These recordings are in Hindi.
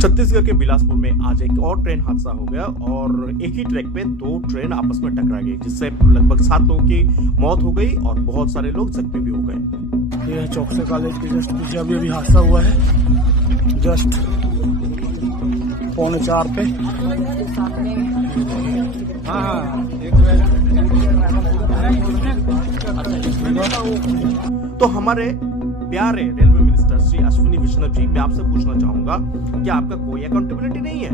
छत्तीसगढ़ के बिलासपुर में आज एक और ट्रेन हादसा हो गया और एक ही ट्रैक पे दो ट्रेन आपस में टकरा गई, जिससे लगभग 7 लोगों की मौत हो गई और बहुत सारे लोग जख्मी भी हो गए। यह चौकसे कॉलेज के जस्ट पीछे अभी हादसा हुआ है, जस्ट 3:45 पे। तो हमारे प्यारे रेलवे मिनिस्टर श्री अश्विनी वैष्णव जी, मैं आपसे पूछना चाहूंगा कि आपका कोई अकाउंटेबिलिटी नहीं है?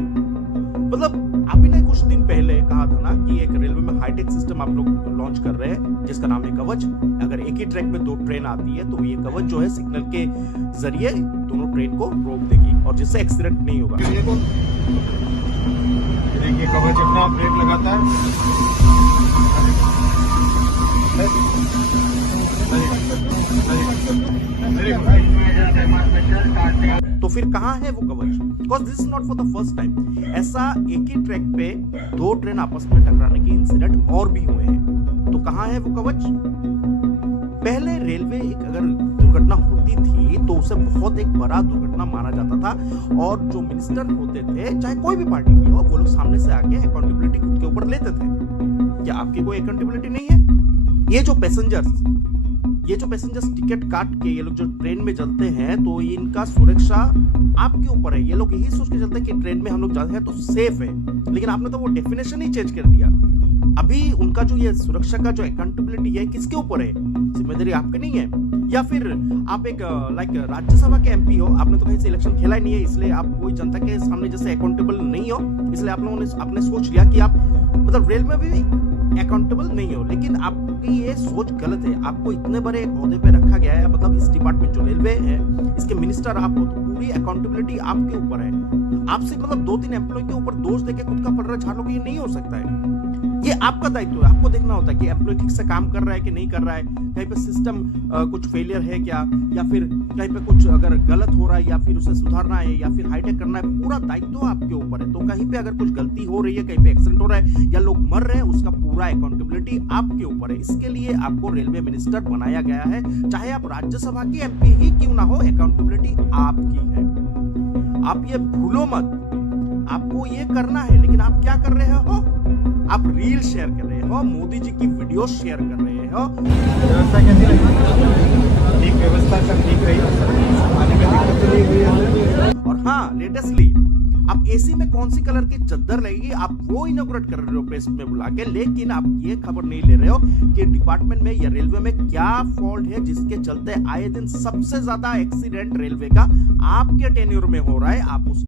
मतलब आप ही ने कुछ दिन पहले कहा था ना कि एक रेलवे में हाईटेक सिस्टम आप लोग लॉन्च कर रहे हैं जिसका नाम है कवच। अगर एक ही ट्रैक पे दो ट्रेन आती है तो ये कवच जो है सिग्नल के जरिए दोनों ट्रेन को रोक देगी और जिससे एक्सीडेंट नहीं होगा। देखिए कवच अपना ब्रेक लगाता तो फिर कहाँ है वो कवच? Because this is not for the first time। ऐसा एक ही ट्रैक पे दो ट्रेन आपस में टकराने के इंसिडेंट और भी हुए हैं, तो कहाँ है वो कवच? पहले रेलवे एक अगर दुर्घटना होती थी तो उसे बहुत एक बड़ा दुर्घटना माना जाता था और जो मिनिस्टर होते थे, चाहे कोई भी पार्टी की हो, वो लोग सामने से आके अकाउंटेबिलिटी खुद के ऊपर लेते थे। क्या आपकी कोई अकाउंटेबिलिटी नहीं है? ये जो पैसेंजर्स टिकट काट के ये लोग जो ट्रेन में चलते हैं तो इनका सुरक्षा आपके ऊपर है। ये लोग यही सोच के चलते हैं कि ट्रेन में हम लोग जाते हैं तो सेफ है, लेकिन आपने तो वो डेफिनेशन ही चेंज कर दिया। अभी उनका जो ये सुरक्षा का जो अकाउंटेबिलिटी है किसके ऊपर है? जिम्मेदारी आपकी नहीं है? या फिर आप एक राज्यसभा के एमपी हो, आपने तो कहीं से इलेक्शन खेला ही नहीं है, इसलिए आप कोई जनता के सामने जैसे अकाउंटेबल नहीं हो, इसलिए आप लोगों ने आपने सोच लिया कि आप मतलब रेलवे में भी अकाउंटेबल नहीं हो। लेकिन आपकी ये सोच गलत है। आपको इतने बड़े एक ओहदे पे रखा गया है, मतलब इस डिपार्टमेंट जो रेलवे है इसके मिनिस्टर आप हो, तो पूरी अकाउंटेबिलिटी आपके ऊपर है। आपसे मतलब 2-3 एम्प्लॉय के ऊपर दोष देके खुद का पलड़ा झाड़ लोगे, ये नहीं हो सकता है। ये आपका दायित्व है, आपको देखना होता है कि एम्प्लॉय ठीक से काम कर रहा है कि नहीं कर रहा है, कहीं पे सिस्टम कुछ फेलियर है क्या, या फिर कहीं पे कुछ अगर गलत हो रहा है या फिर उसे सुधारना है या फिर हाईटेक करना है, पूरा दायित्व आपके ऊपर है। तो कहीं पे अगर कुछ गलती हो रही है, कहीं पे एक्सीडेंट हो रहा है या लोग मर रहे हैं, उसका पूरा अकाउंटेबिलिटी आपके ऊपर है। इसके लिए आपको रेलवे मिनिस्टर बनाया गया है, चाहे आप राज्यसभा के एमपी ही क्यों ना हो, अकाउंटेबिलिटी आपकी है। आप ये भूलो मत, आपको ये करना है। लेकिन आप क्या कर रहे हो? आप रील शेयर कर रहे हो, मोदी जी की वीडियो शेयर कर रहे हो। व्यवस्था कैसी रही? ठीक व्यवस्था सब ठीक रही, आने में दिक्कत तो नहीं हुई। और हाँ, लेटेस्टली आप एसी में कौन सी कलर की चद्दर लगेगी आप वो इनॉग्रेट कर रहे हो प्रेस में बुला के, लेकिन आप ये खबर नहीं ले रहे हो कि डिपार्टमेंट में या रेलवे में क्या फॉल्ट है जिसके चलते आए दिन सबसे ज्यादा एक्सीडेंट रेलवे का आपके टेन्योर में हो रहा है। आप उस